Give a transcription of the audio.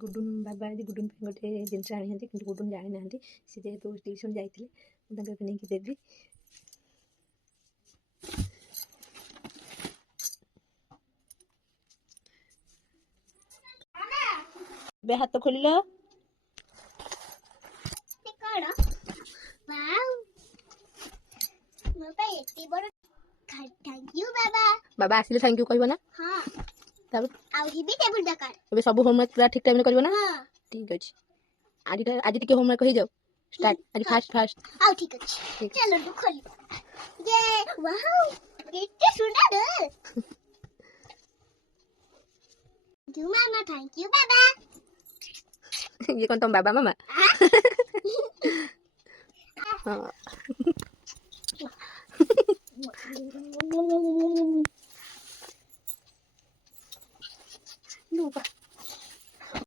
गुडुन बाबा आज गुडुन गोटे जिनस आनी कि गुडुन जानी ना सी जेहेतु ट्यूशन जाते नहीं देवी हाथ खोल बाबा आसिले थैंक यू कहबो ना हां तब आउ ही भी टेबल दरकार अब सब होमवर्क पूरा ठीक टाइम में करबो ना हां ठीक अछि आज टिके होमवर्क हो जाओ स्टार्ट आज फास्ट आउ ठीक अछि चलो तू खोल ये वाओ कितने सुंदर थैंक यू मामा थैंक यू बाबा ये कौन तुम बाबा मामा हां